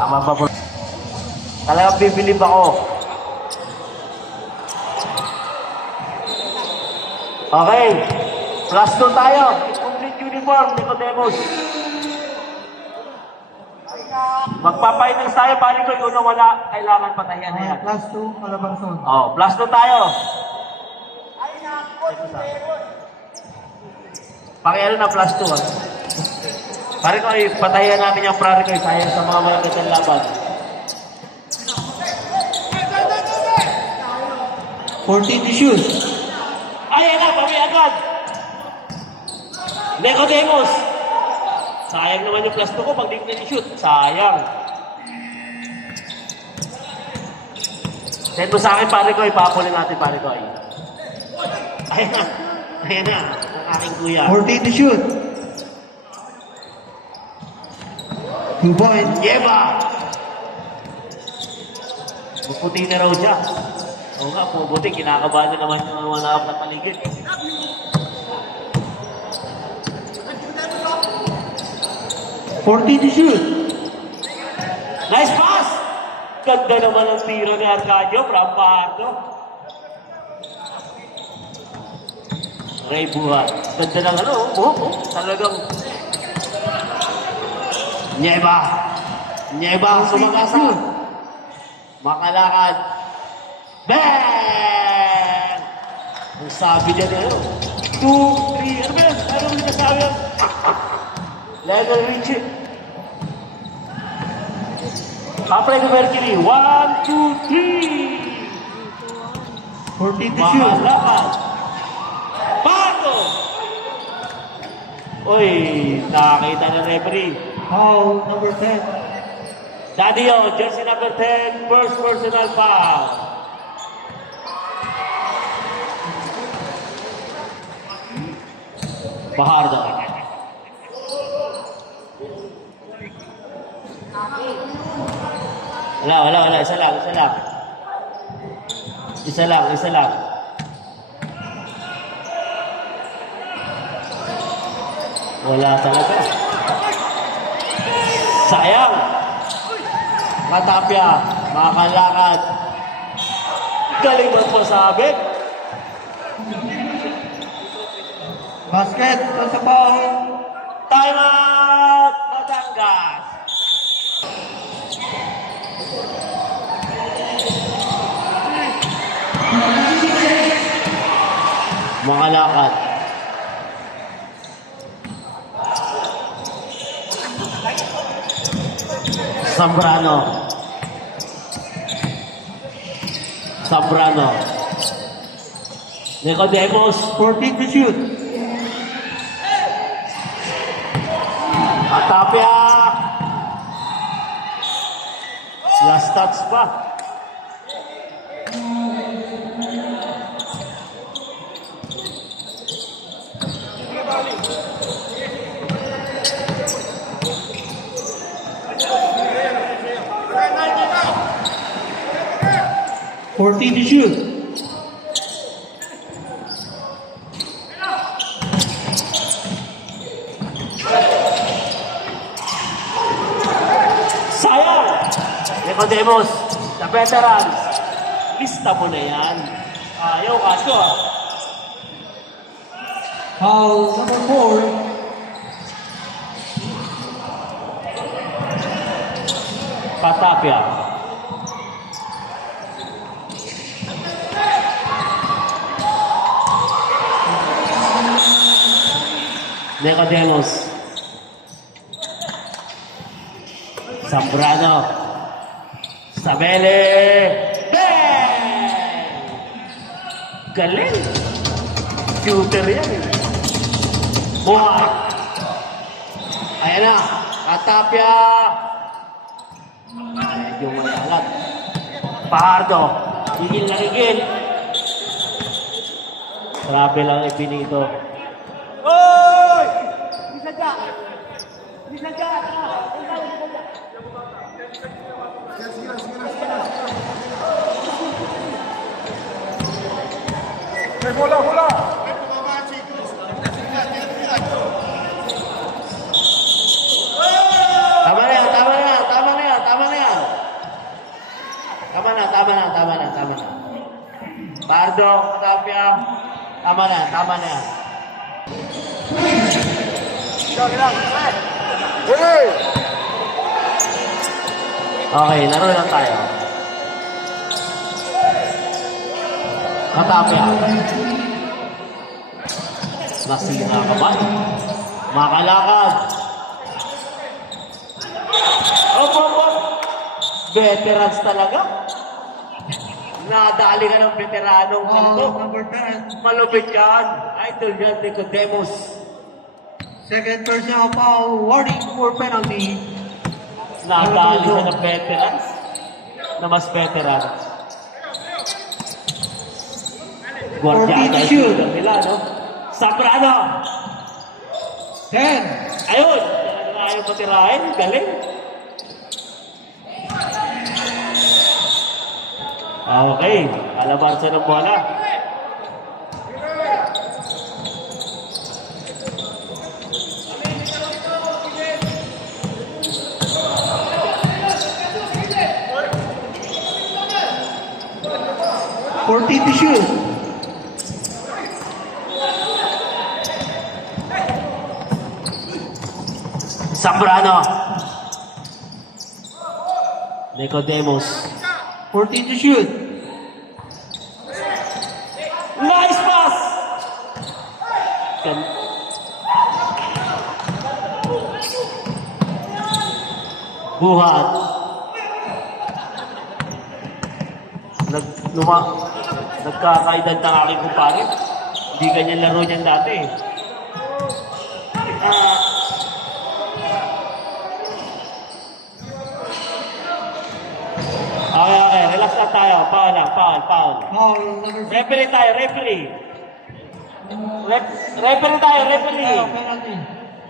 Tama ba po? Talagang bibilib ako. Okay. Plus 2 tayo. Complete uniform, Nicodemus. Magpapainals tayo, pari ko. Yung wala, kailangan patahian na yan. Plus 2, Calabarzon. Oh, plus 2 tayo. Pakiano na plus 2 ah. Pare ko, patahian natin yung pare ko. Sayang sa mga malapit ng laban. 14 to shoot. Ayan na, pami agad. Nicodemus. Sayang naman yung plus 2 ko pag di ko na-shoot. Sayang. Send mo sa akin, pare ko. Ipapulin natin, pare ko. Ayan na. Ayan na. Ang aking kuya. 14 to shoot. 2 points. Yeba! Puputi na raw siya. Oo nga, puputi. Kinakabahan na naman yung mga naap na paligid. To shoot. Nice pass! Ganda naman ang tiro ni Arcadio. Prampado. Ray Buha. Ganda ng ano. Talagang... Nyeba! Nyeba! Sumagasa! Makalakad. Bang! Ang sabi niya ano? 2, 3, ano ba yan? Ano ba yung sabi yan? Lionel Richie. Apply to Mercury. 1, 2, 3. 14 to shoot. Makalakad. Pato! Uy, nakakita ng referee. Foul number 10. Daddy O, jersey number 10, first personal foul. Bahardo. Wala. Isa lang. Wala talaga. Sayang. Matapya, makalakad. Galing magpasabit. Basket. Sa foul. Time out! Batangas. Makalakad. Zambrano. Nicodemus. 14 to shoot. Atapia. Last touch pa. To shoot. Sayang! Nicodemus, the veterans. Lista mo na yan. Ayaw, kaso ah. Foul number 4. Patapia. Nicodemus. Zambrano. Sabele. Bang! Galing. Shooter yan eh. Buhay. Ayan na. Patapia. Medyo mayalat. Pahardo. Higil na higil. Grabe lang ipinito. Oy! Bisa dyan! Bola! Tama na yan. Bardo, Tapia. Tama na, tama na. Okay, laro lang tayo. Katapia. Nasira ka ba? Makalakad. Opo. Veterans talaga. Nadali ka ng veteranong ganito. Number 10. Malupit yan. Idol yan, Nicodemus. Second personal foul. Warning for penalty. Nadali ka ng veterans. Na mas veterans. Guardiana Fourteen shoot. nila, no? Sabrano! 10. Ayun! Talagang ayaw matirahin. Galing. Okay. Alabarsa ng bola. Fourteen to shoot. Sabrano. Nicodemus. 14 to shoot. Nice pass! Gan- Buhat. Nagkakaedad ng aking kumpare. Hindi ganyan laro niyan dati. Okay. Relax lang tayo. Foul lang. Foul. Foul number 6. Referee tayo. Referee. Referee tayo. Referee. Penalty.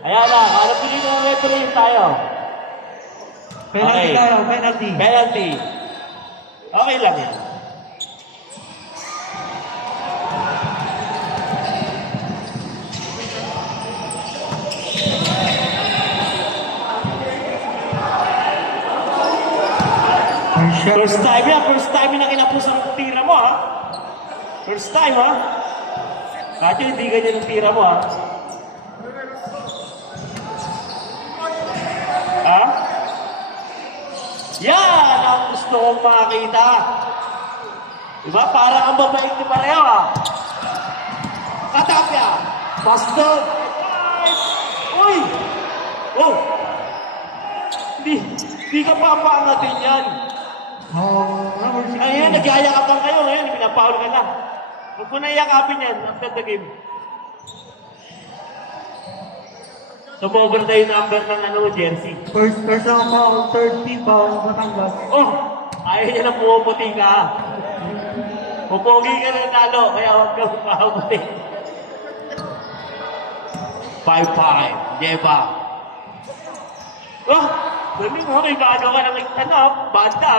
Ayan na. Ano pili ng referee tayo? Penalty Okay. tayo. Penalty. Penalty. Okay lang yan. First time yan. First time na kinapusan ng tira mo, ha? First time, ha? Kahit yun, hindi ganyan ang tira mo, ha? Ha? Yan ang gusto kong makita. Diba? Parang ang babaik ni pareho, ha? Katapya. Pastor. Uy! Oh! Hindi ka papangatin yan. Foul number 6. Ayun, nagyayakapan kayo ngayon, pinapahol ka na. Huwag mo na iyakapin yan after the game. Sumobra na yung number ng jersey. First personal foul. Third team foul. Batangas. Oh! Ayaw niya na pumuputi ka. Pupogi ka na nalo, kaya huwag ka pumaputi. 5-5. Deba. Oh! Galing mo, may bago ka ng banda.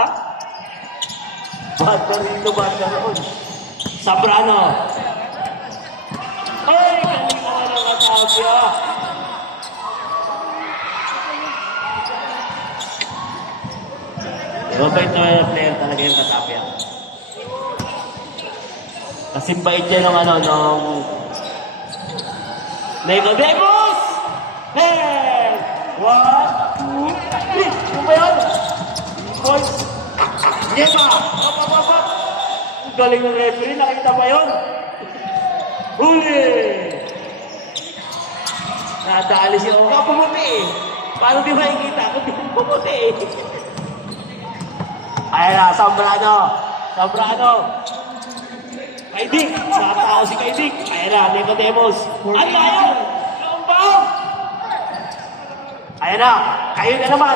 Banda rito, banda roon. Sabrano. Ay, galing mo ka ng Katapia. Mabait na player talaga yung Katapia. Kasi bait niya nung Nicodemus! Hey! 1, 2, 3! Ano ba yun? Boys! Yeba! Up! Ang galing ng referee, nakita ba yun? Huli! Nadali siya. Huwag ka pumuti eh. Paano di makikita kung di pumuti eh? Ayan na, Sabrano! Kaidik! Sa tao si Kaidik! Ayan na, Nicodemus! Ay, ayaw! Ang baon! Ayan na! Kayo na naman!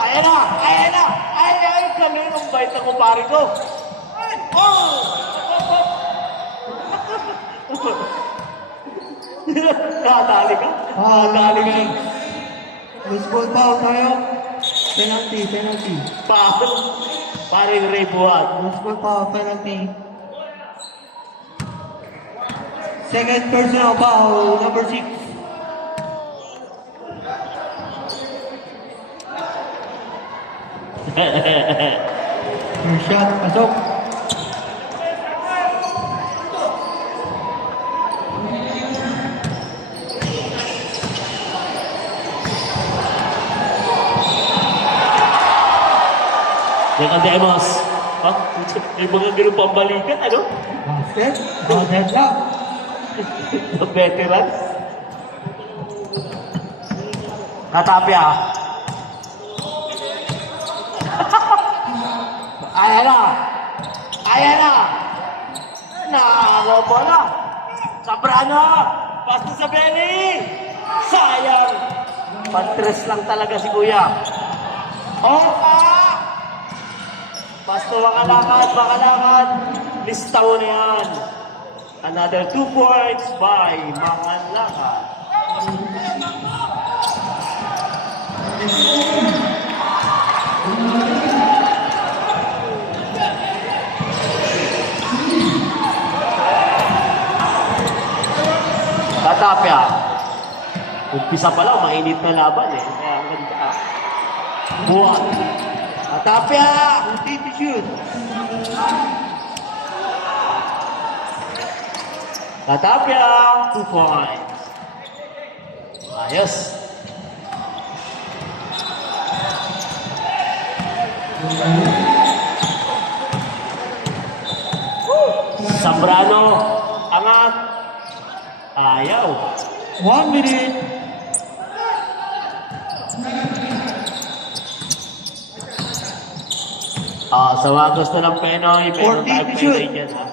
Ayan na! Ay, galing ang bait na kumpare ko! Oh! Nakatali ka? Nakatali ka? Loose ball foul tayo. Penalty. Paano? Paring Ray Buhat. Loose ball foul. Penalty. Second personal foul. Number 6. Your shot. Pasok. Nicodemus. Ah, may mga ganun pambalikan, ano? Basket. Basket lang. The veteran. Natapia. Ayan na. Ayan na. Nakagobo na. Sabrano. Basta sa belly. Sayang. Pantres lang talaga si Kuya. Opa! Basta makalakad. Listaw na yan. Another 2 points by Mangalakad. Tatapia. Umpisa pa lang, mainit na laban eh. Kaya ang ganda. Buwan. Tatapia. 14 to shoot. Tatapia. 2 points. Ayos. Zambrano. Angat. Ayaw. 1 minute. Sa mga gusto ng Penoy, meron 14 tayong to shoot. Penoy dyan, ha?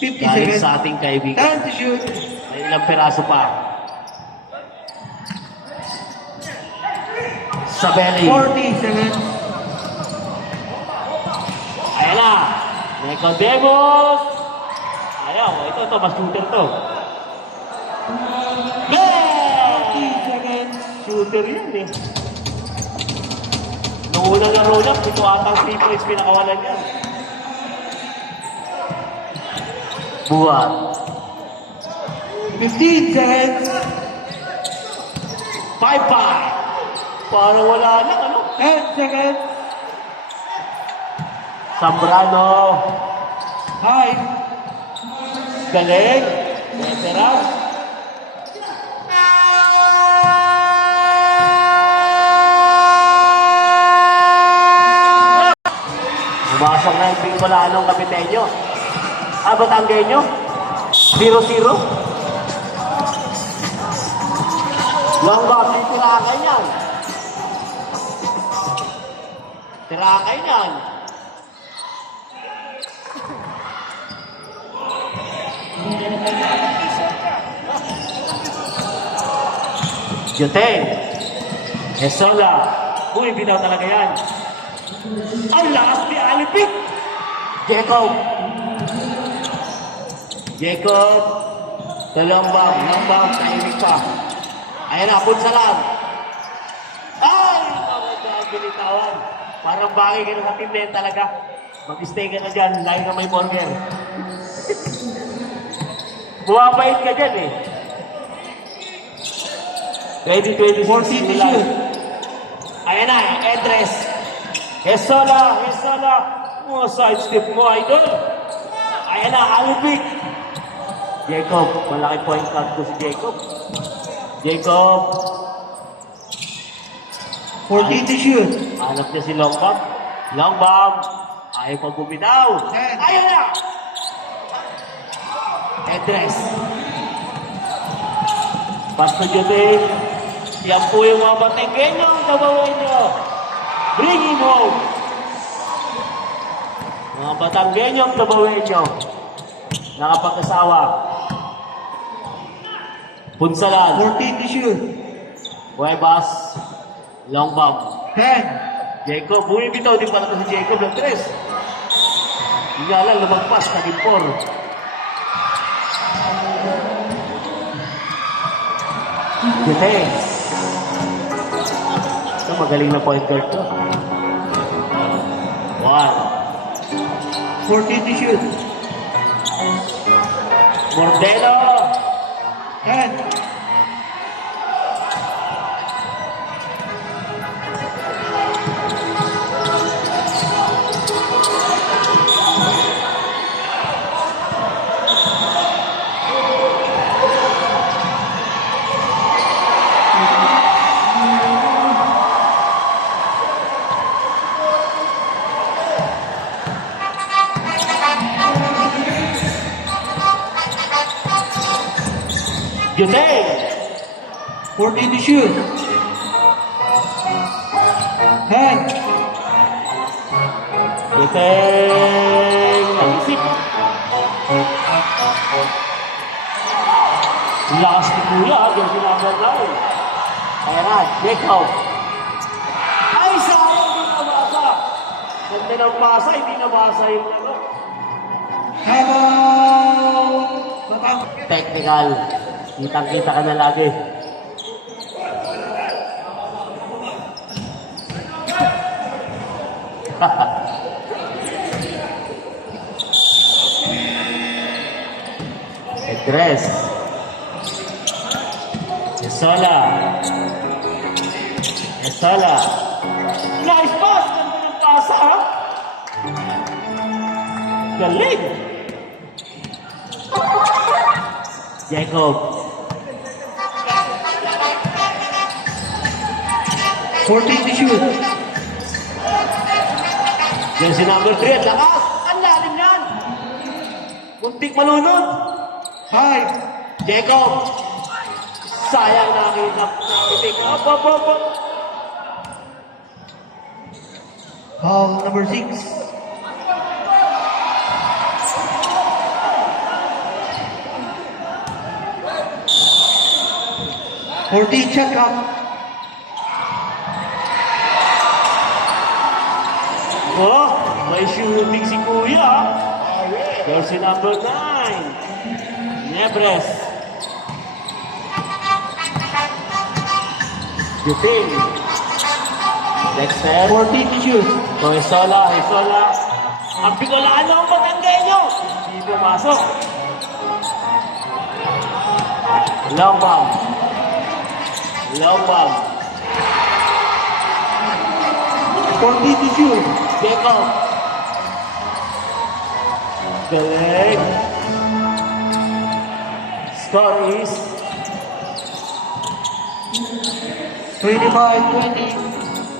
50 Galing seconds. sa ating kaibigan. 10 to shoot. May ilang piraso pa. Sa belly. 40 seconds. Ayan na. Nicodemus. Ayaw. Ito. Mas shooter to. Yeah! 30 seconds. Shooter yan eh. Nung unang laro lang, ito atang 3 points pinakawalan niya. Buwan. 15 seconds. 5-5. Parang wala lang, ano? 10 seconds. Zambrano. High. Galing. Veteran. Bumasok na yung Bicolanong Kapitenyo. Batanggenyo. 0-0. Long box, may tirakay niyan. Tirakay niyan. Juteng. Esola. Uy, binaw talaga yan. Ang lakas ni Alipik. Jacob. Lambang, tahimik pa. Ayan na, punsa lang. Ay, maganda, binitawan. Parang bagay ka sa team na yan talaga. Mag-stay ka na dyan, lagi ka may burger. Bumabait ka dyan eh. 2026 14 to nila. shoot. Ayan na, Edres. Hesola. Side step mo, idol. Ayan na, Alipik. Jacob, malaki point card ko si Jacob. 14 to shoot. Hanap niya si Longbam. Ayaw pag bumitaw. Ayaw na! Edres. Pasto Jute. Yan po yung mga Batangueños. Gawawin nyo. Bring him home. Mga Batangueños, gawawin nyo. Nakapag-asawa. Punsalan. 14 to shoot. Huevas. Longbam. 10. Jacob. Bumibitaw din pala si Jacob ng 3. Hindi nga lang, lumagpas. Naging 4. Jute. Ito, magaling na point guard to. 1. 14 to shoot. Mordelo. 10. Juteng. 14 to shoot. Hand. Juteng. Nagisip. Lakas ni Kuya. Diyan sinabot lang. Ayan na. Jacob. Ay, sayang. Hindi nabasa. Ganda ng basa. Hindi nabasa yung ano. Habang matang. Technical. Kitang-kita ka na lagi. Edres. Esola. Esola. Nice pass! Ganda ng pasa, ha? Galing! Jacob. 14 to shoot. Yan si number 3. Ang lakas! Ang lalim yan! Muntik malunod. 5. Jacob. Sayang nakita. Nakitik. Up, up, up, up. Foul number 6. Check up. Oh, may shooting si Kuya. Jersey number 9. Nebres. Juting. Dexter. 14 to shoot. So, Hisola, Hisola. Ang Bicolano ang Batanggenyo. Hindi pumasok. Long bomb. Long bomb. 14 to shoot. Jacob. Galing. Score is 25-20.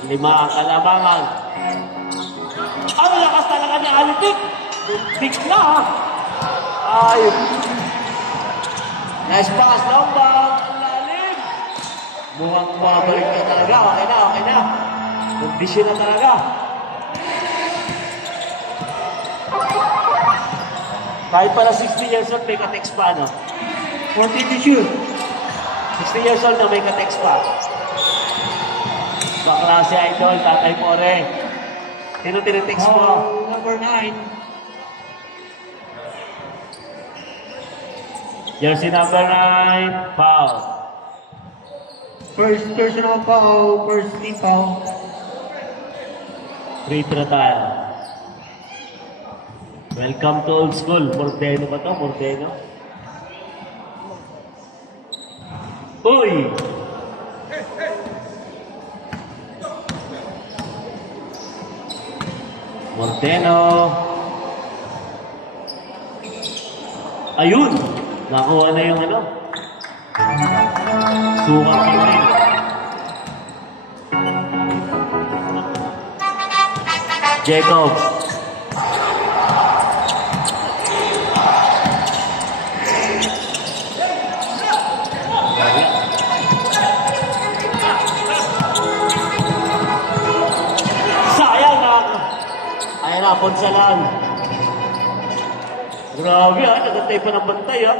5 ang kalamangan. Ang lakas talaga ng Alipik. Buntik na, ha? Ay. Nice pass, long bomb. Ang lalim. Mukhang mabalik na talaga. Okay na, okay na. Kondisyon na talaga. Kahit pala 60 years old, may ka-text pa, no? 14 to shoot. 60 years old na may ka-text pa. Bakla si Idol, Tatay Pore. Sino tinetext mo? Foul number 9. Jersey number 9, foul. First personal foul. First team foul. Free throw tayo. Welcome to old school. Mordeno ba to? Mordeno? Uy! Mordeno. Ayun! Nakuha na yung ano. Sukat pa rin. Jacob. Sayang na. Ayan na, Ponsalan. Grabe ha, nagantay pa ng bantay ha.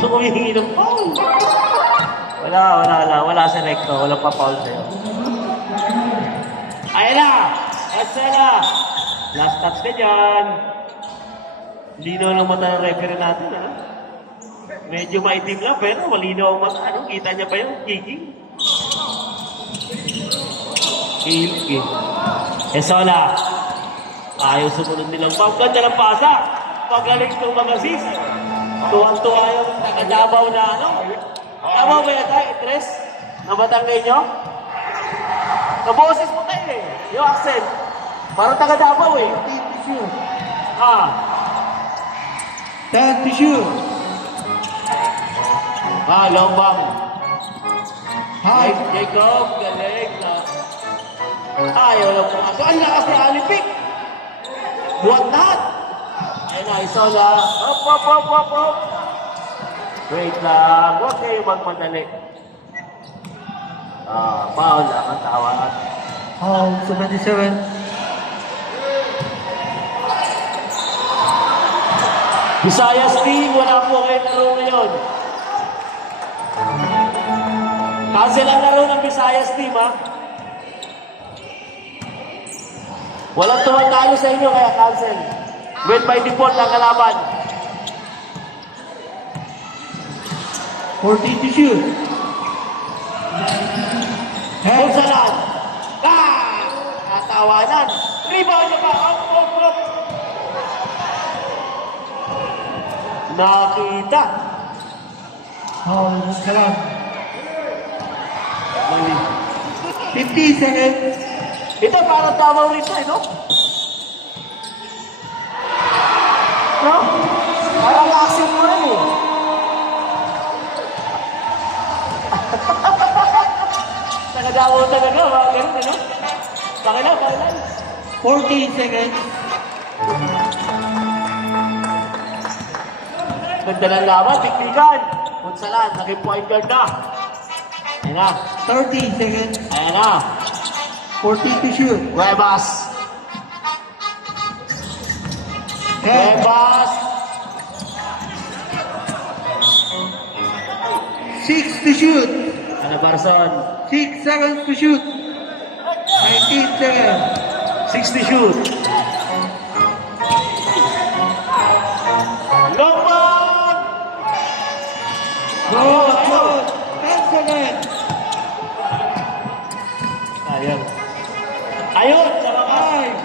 Ito humihingi ng foul. Wala sa recto, wala pa foul sa'yo. Ayan na, Estrella. Last touch na dyan. Hindi na lang mata ng referee natin ha. Medyo maitim lang pero malinaw ang mata. Ano, kita niya ba yung kicking? Kilki. Esola. Ayaw sumunod nilang pump. Ganda ng pasa. Pagaling itong mga sis. Tuwang-tuwa yung taga-Davao na ano. Davao ba yan tayo, Tres? Nabatangay nyo? Kaboses mo tayo eh. Yung accent. Parang taga-Davao eh. 15 to shoot. Ah. 10 to shoot. Long bomb. High. Jacob, galing na. Ayaw lang pumasok. Ang lakas ni Alipik. Buhat lahat. Ayun na, Isola. Up. Wait lang. Huwag kayo magmadali. Foul lang ang tawag. Foul 77. Visayas team, wala po kayo laro ngayon. Cancel ang laro ng Visayas team, ha? Walang tumatalo sa inyo, kaya cancel. Win by default ang kalaban. 14 to shoot. Bunsalan. Natawanan. Rebound na ba? Up. Nakita. Foul Bunsalan. Mali. 50 seconds. Ito parang tama rin ito, no? No? Parang action mo rin, eh. Nakadawo talaga, mga ganun, ano? Pakilang. 14 seconds. Ganda ng laban, tiktikan. Bunsalan, naging point guard na. Ayan na. 30 seconds. Ayan na. 14 to shoot. Cuevas. 10. Cuevas. 6 to shoot. Calabarzon. 6 seconds to shoot. 19 seconds. 60 shoot. Lomban! Good. 10 seconds. Ayun. Ayun! Sa mga 5.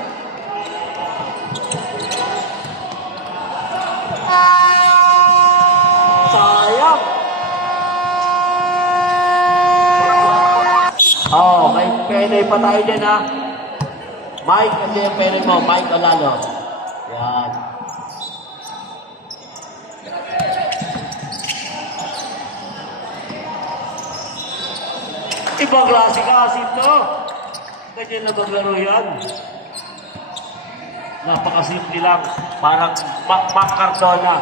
sayang! Oh, may penay pa tayo dyan, ha? Mike, hindi yung penay mo. Mike Olalo. Yan. Ibang klase kasi ito. Ganyan na maglaro yan. Napakasimple lang. Parang Mac Cardona.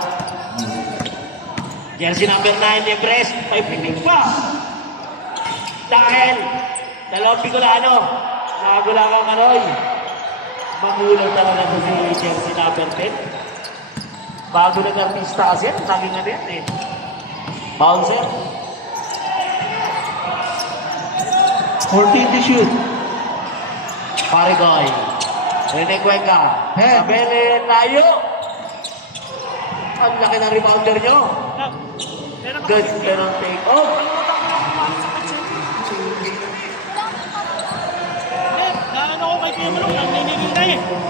Jersey number 9, Negres. May pinig pa. Dahil, dalawang Bicolano. Nagula kang Anoy. Magulang talaga ito si Jersey number 10. Bago nag-artista kasi yan. Naging ano yan, eh. Bouncer. 14 to shoot. Parigoy. Rene Cuenca. Hey. Sabele Layo. Ang laki ng rebounder nyo. Good ng take off.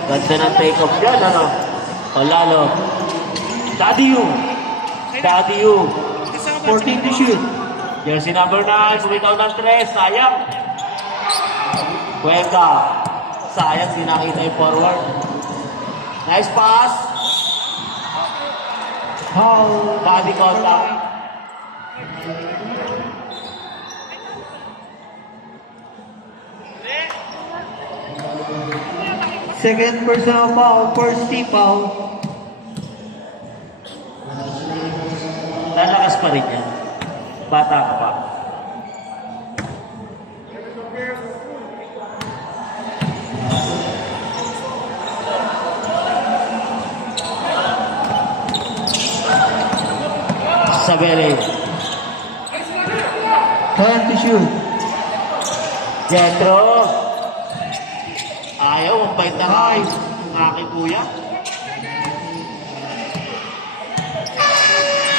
Ganda ng take off dyan, ano? Olalo. Daddy Yu. 14 to shoot. Jersey number 9. Sumitaw ng 3. Sayang. Cuenca. Sayang, sinakita yung forward. Nice pass. Foul. Body contact. Second personal foul. First team foul. Lalakas pa rin yan. Bata ka pa. Sabele. 10 to shoot. Jetro. Ayaw, ang bait na kayo. Ang aking kuya.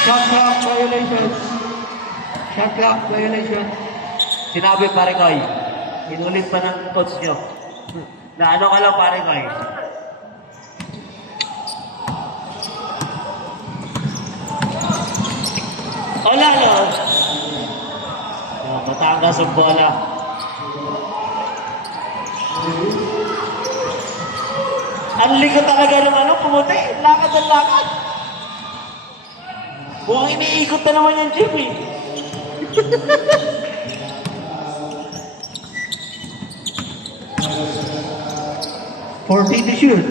Shot clock violation. Shot clock violation. Sinabi pare koy. Inulit pa ng coach nyo. Na ano ka lang pare koy. Olalo. Batangas ang bola. Ang likod talaga ng ano, pumuti. Lakad ang lakad. Mukhang iniikot na naman yung jeep, eh. To shoot.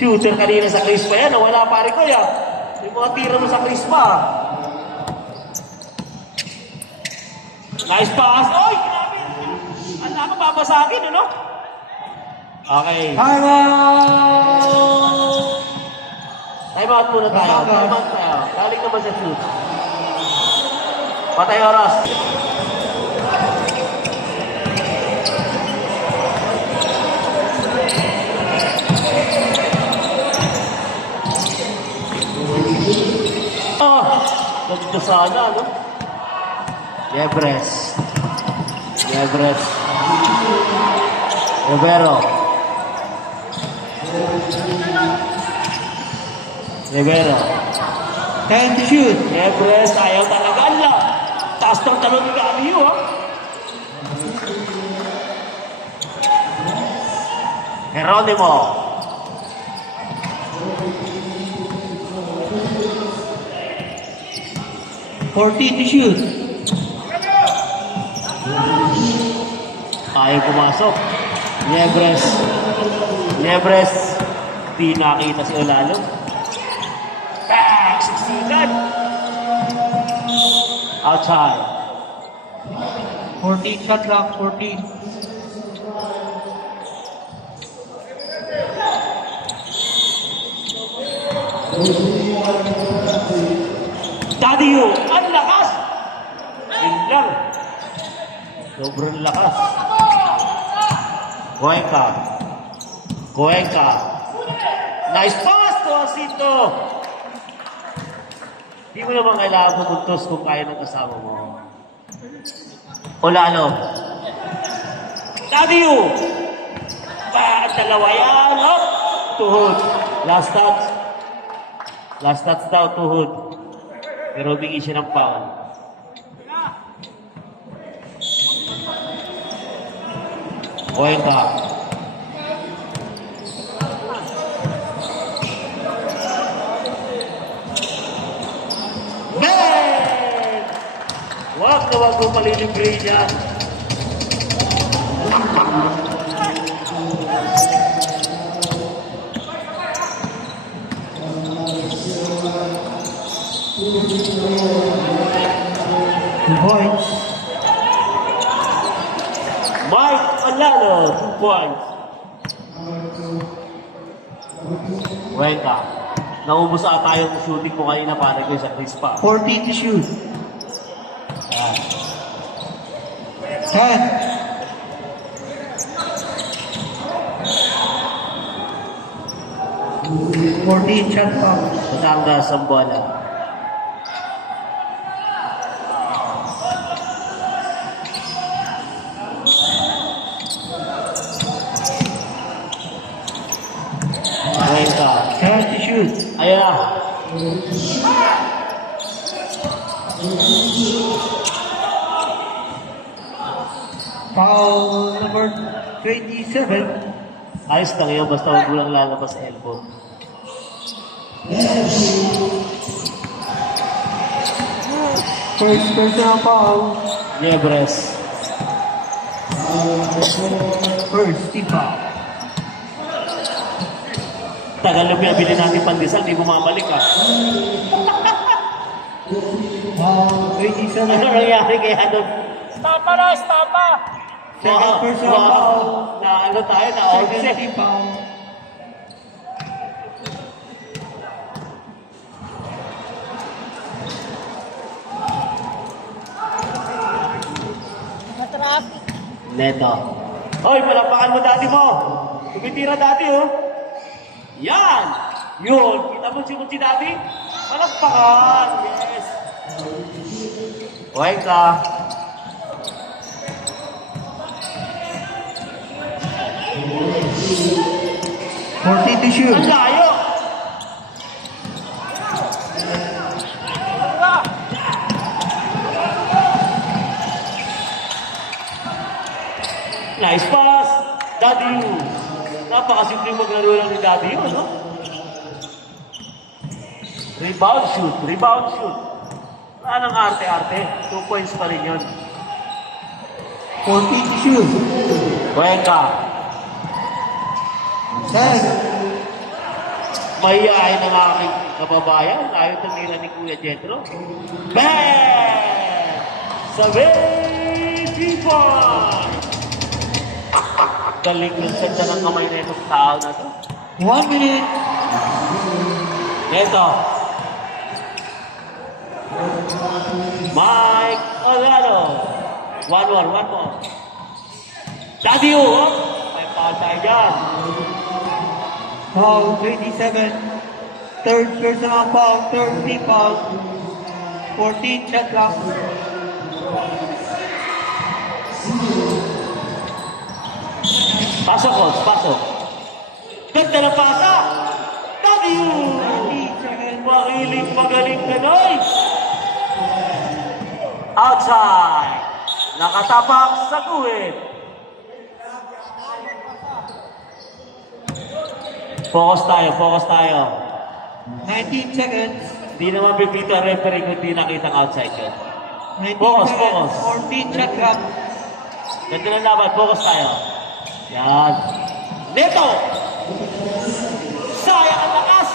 Shooter kanina sa Chris pa yan. Wala pare ko yan. Yung mga tira mo sa Chris pa. Nice pass. Oy, grabe. Ang lama babasagin, ano? Okay. Time out! Time out muna tayo. Time out tayo. Galing naman sa shoot. Patay oras. Ganda sana, no? Yebres. Yebres. Rivero. Rivero. 10 to shoot. Yebres, ayaw talaga. Ala! Taas ng talon ni Gabio, ha? Geronimo. Fourteen to shoot. Ayaw pumasok. Yebres. Yebres. Di nakita si Olalo. Bang! Siksikan! Outside. 14 shot clock. 14. Daddy O! Ang lakas! Yun lang. Sobrang lakas. Cuenca. Cuenca. Nice pass to Asito! Hindi mo naman kailangan pumuntos kung kaya ng kasama mo. Olalo. Daddy O! Ang dalawa yan. Hop! Tuhod. Last touch. Last touch daw, tuhod. Pero humingi siya ng foul. Cuenca. Man! Wag na wag mo palilibre niya. Points. Mike Alano, 2 points. Cuenca. Naubos ata yung shooting mo kanina para kayo sa Chris pa. 14 to shoot. Yan. 10. Shot clock. Batangas ang bola. Cuenca. 10 to shoot. Ayan na. Foul number 27. Ayos lang yun, basta huwag mo lang lalabas sa elbow. First personal foul. Liebres. First team foul. Tagal na pinabili natin pandesal, di bumabalik ah. Foul 27. Ano nangyari kay Adam? Stapa na, stapa! Second personal foul. Na ano tayo, na Second offset. team foul. Neto. Hoy, palapakan mo dati mo. Tumitira dati oh. Yan! Yun! Kita mo si dati? Palakpakan! Yes! Cuenca. To shoot. Ang layo! Nice pass! Daddy U. Napakasimple maglaro lang ni Daddy U, no? Rebound shoot, rebound shoot. Anong arte-arte? 2 points pa rin yun. 14 to shoot. Cuenca. 10. Mahihayin ang aking kababayan. Ayaw tumira ni Kuya Jetro. Bang! Sabi! point! Galing yung ganda ng kamay na itong tao na to. 1 minute. Ito. Mike Olano. 1-1, 1-1. Daddy O, oh. May foul tayo dyan. Foul 27. Third personal foul. Third team foul. 14 shot clock. Pasok, coach. Pasok. Ganda na pasa. Daddy O. 30 seconds. Makiling magaling ka, Noy. Outside. Nakatapak sa guhit. Focus tayo, focus tayo. 19 seconds. Di naman bibito ang referee kung di nakita ang outside yun. 19 Focus, seconds. focus. 14 shot clock. Ganda ng laban, focus tayo. Yan. Neto! Sayang ang lakas!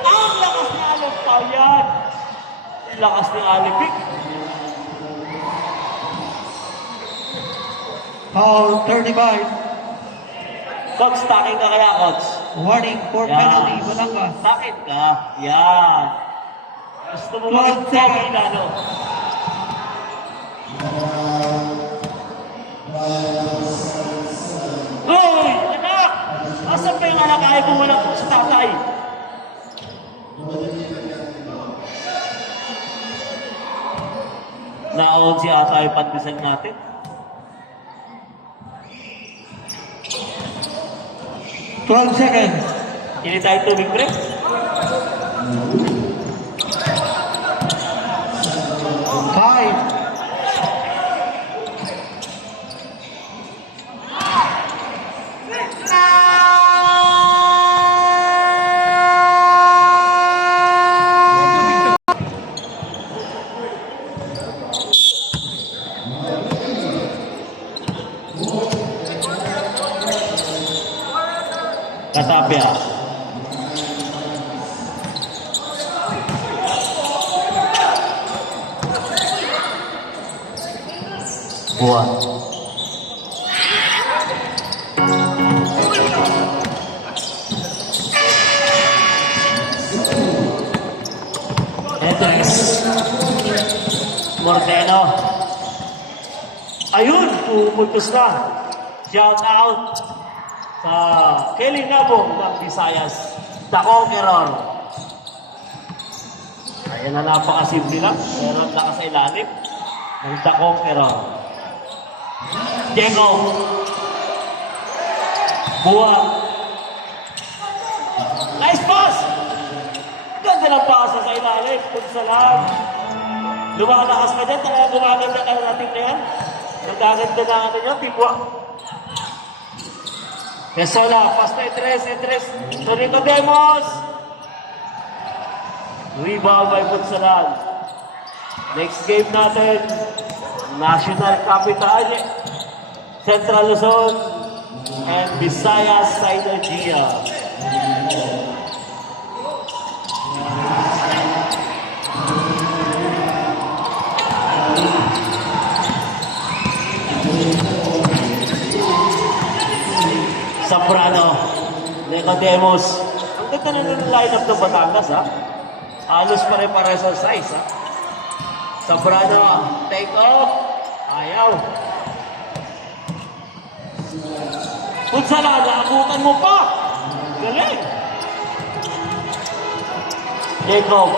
Ang lakas ni Alok Pao yan! Ang lakas ni Alipik. Foul 35. Coach, taking ka kaya, coach? Warning for Yan. penalty. Batangas. Sakit ka. Yan. Gusto mo maging pogi lalo. Hoy! Anak! Asan pa yung anak? Ayaw ko wala po sa tatay. Naon si ata yung pandesal natin. Twelve seconds. Hindi tayo tubig break. Five. Katapia. Buwan. Entres. Mordeno. Ayun, pumupuntos na. Shout out sa Kelly Nabong ng Visayas, The Conqueror. Ayan na napakasimple lang, pero ang lakas sa ilalim ng The Conqueror. Diego. Buwan. Nice pass! Ganda ng pasa sa ilalim. Kung salam. Lumalakas ka dyan, talaga gumaganda ka natin na yan. Nagaganda na ano nyo, tibwa. Esola, pass na Entres. Torino Demos. Rebound by Punsalan. Next game natin, National Capital, Central Luzon, and Visayas Synergia. Soprano, Nicodemos. Ang ganda na ng lineup ng Batangas, ha? Halos pare-pares ang size, ha? Soprano, take off. Ayaw. Punsala, naabutan mo pa. Galing. Jacob.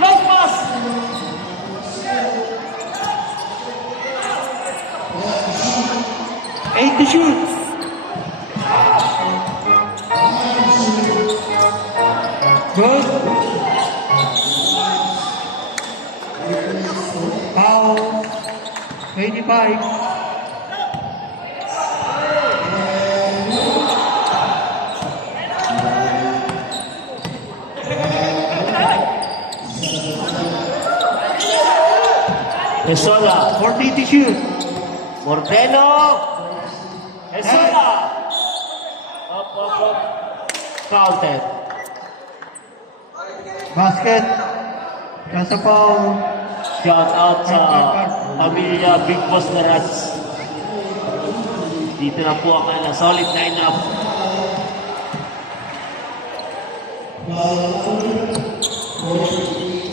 Nice pass. Eight to shoot. Good. Foul 25. Esola. 40 to shoot. Mordeno. Esola. Up. Counted. Basket. Casa foul. Shout out sa pamilya Big Boss na Rats. Dito na po ang solid lineup.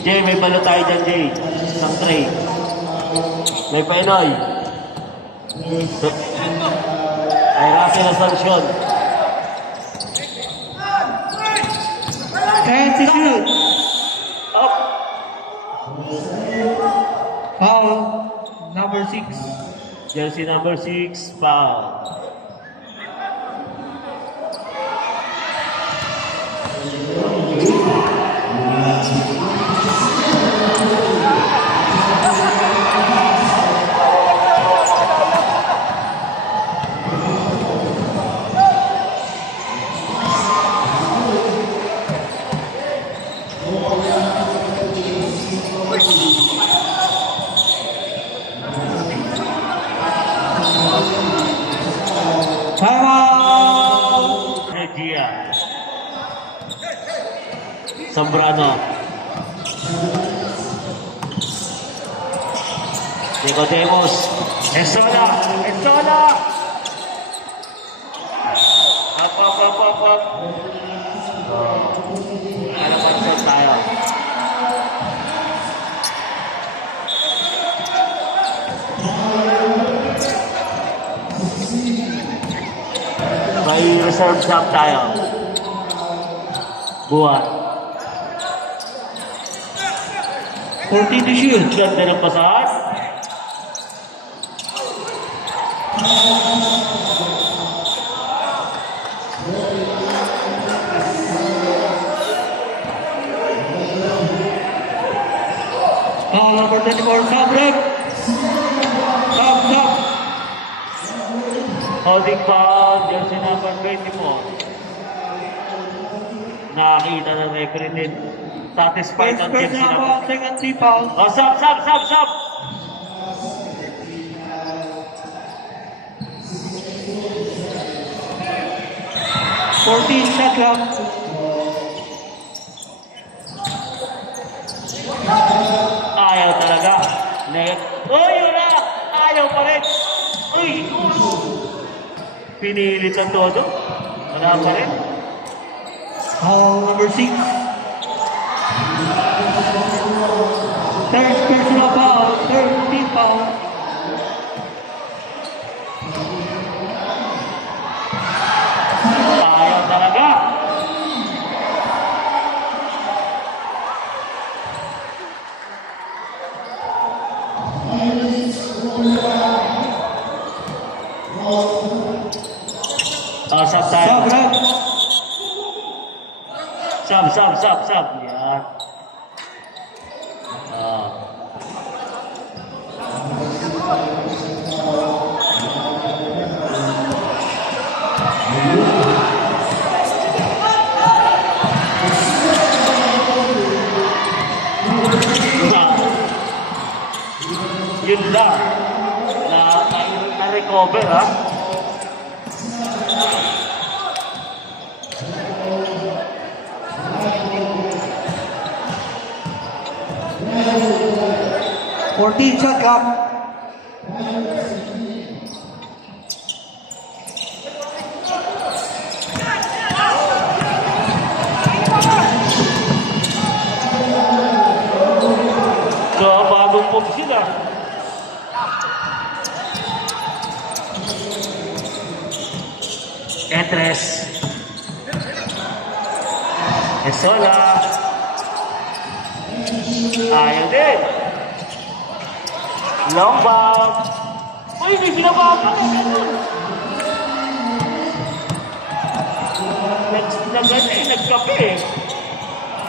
Jay, may balo tayo dyan, Jay. Isang tray. May painoy. Ay, Russell Asuncion. 10 to shoot. Up. Foul. Number 6. Jersey number 6, foul. Timeout. Regia. Zambrano. Nicodemus. Esola. Esola. Up. Ano pa rin tayo? May reserve shop tayo. Buwan. 14 to shoot. Ganda ng pasahan. Foul number 24. Sub break. Sub. Holding foul, jersey number 24. Nakakita ng referee din. Satisfied First ang person jersey na number. foul. Second team foul. Oh, sub! 14 shot clock. Ayaw talaga. Net. Oh, yun na! Ayaw pa rin. Uy! Pinilit ang todo. Wala pa rin. Foul number 6. Third personal foul. Third team foul. Ayaw talaga. Sub tayo. Sub break. Sub. Yan. Ah. Yun lang. Na-recover, ha? Fourteen shot clock. So, bagong pog sila. Etres. Esola. Ayaw din. Long bomb. Uy, may binabaga na ganun. Nagkape eh.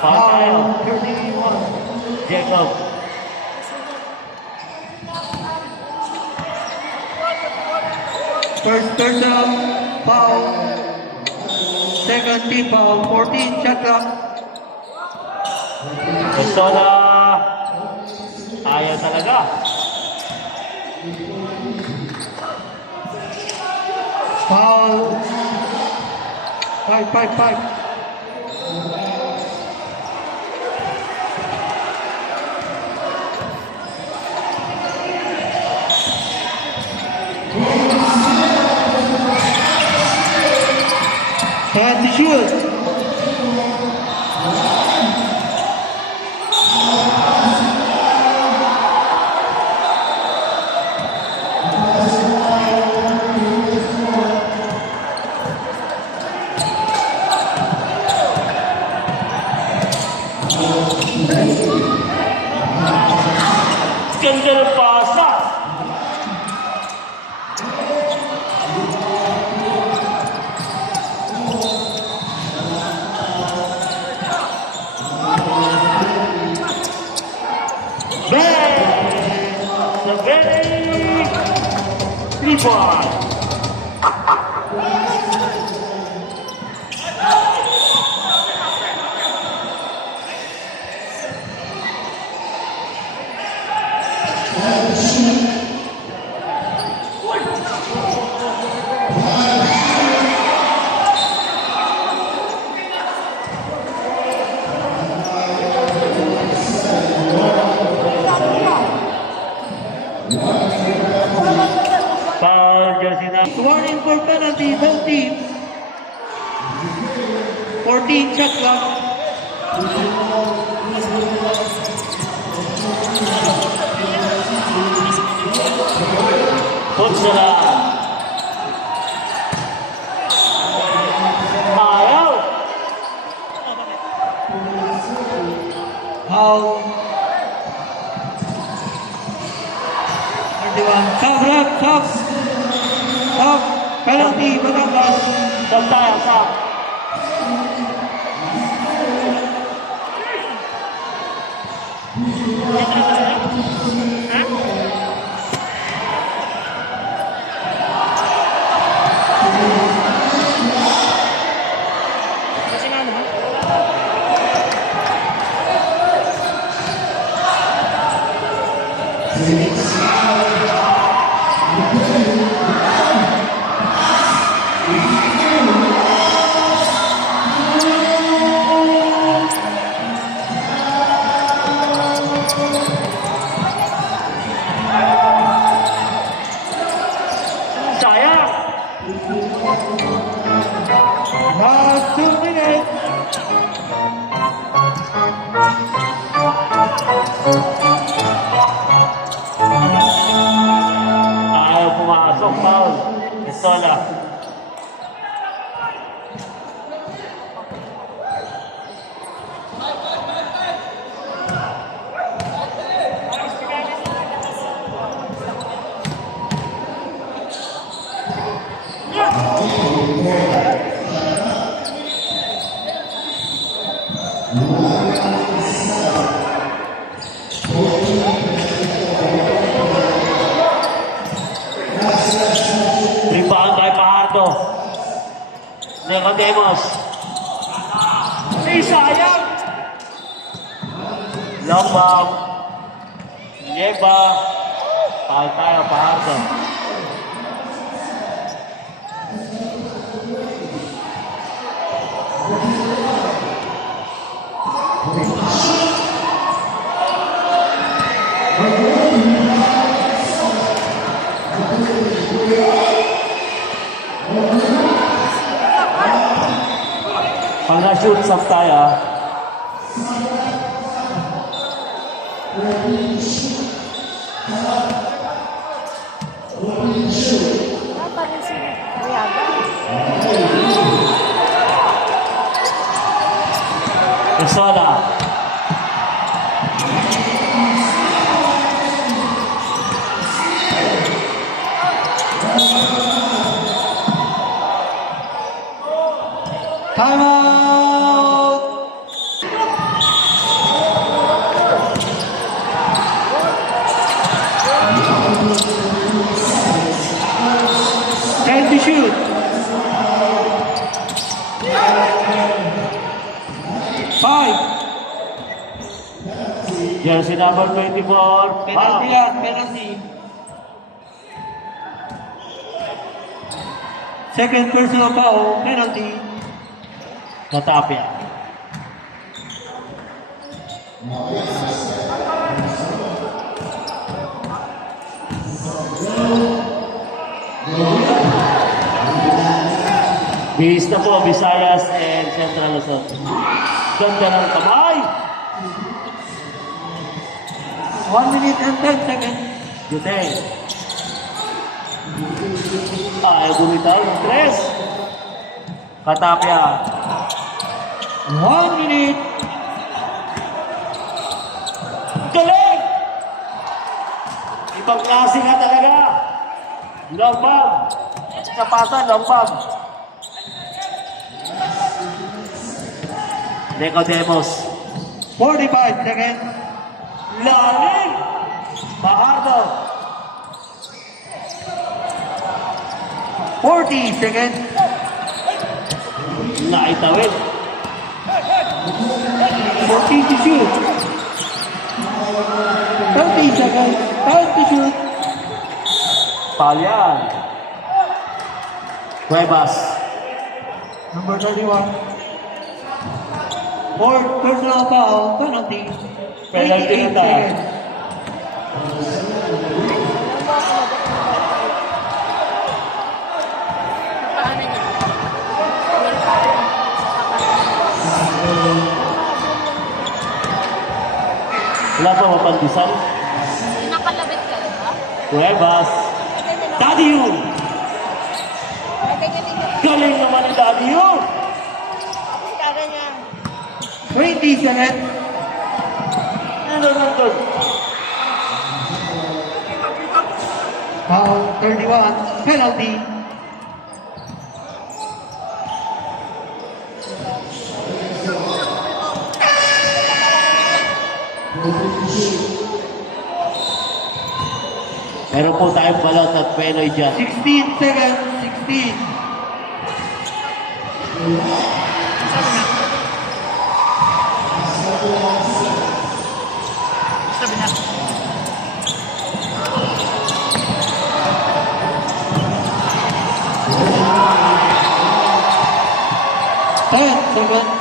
Paano tayo? Foul 31. Jacob. First personal foul. Second team foul. 14 shot clock. Esola. Ayaw talaga. Foul. 5. Time to shoot. Ganda ng pasa. The very 3-point. Foul, jersey na. Warning for penalty, both teams. 14 shot clock. Puts na lang. Ayaw. Foul. 31. Sub, rep, sub. Sub. Penalty, Batangas. Sab tayo, sab. Sayang. Last 2 minutes. Ayaw pumasok, foul. Pistola. Rebound by Pajardo. Nicodemos. Sayang. Long bomb. Nieba. Foul tayo, Pajardo. Pag na-shoot, sab tayo. Parang si Riaga. Pistola. Time out. Time to shoot. Five. Jersey number 24. Penalty yan, penalty. Second personal foul, penalty. Natapia. Bihis na po, Visayas and Central Luzon. Ganda ng kamay. 1 minute and 10 seconds. Guteng. Ay, bumitaw yung tres. Katapia. 1 minute. Galing! Ibang klase na talaga. Long bomb. Kapasa, long bomb. Nicodemus. 45 seconds. Lalim! Bahardo. 40 seconds. Naitawid. 14 to shoot. 30 seconds. Time to shoot. Palyan. Cuevas. Number 31. Fourth personal foul. Penalty. Penalty 28 na. seconds. Paano niya? Wala pa mapandisan. Nakalabit ka, di ba? Cuevas. Daddy yun! Ay, ganyan din yun. Galing naman ni Daddy yun! Tapos kaganyan. 20 seconds. Ano nandun? Foul 31. Penalty. Meron po tayong balot at Penoy dyan. 16 seconds. 16. Ten seconds.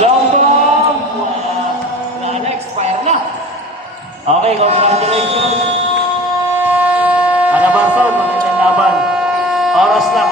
Long bomb! Wala na, expire na. Okay, congratulations. Anabarson, magandang laban. Oras lang,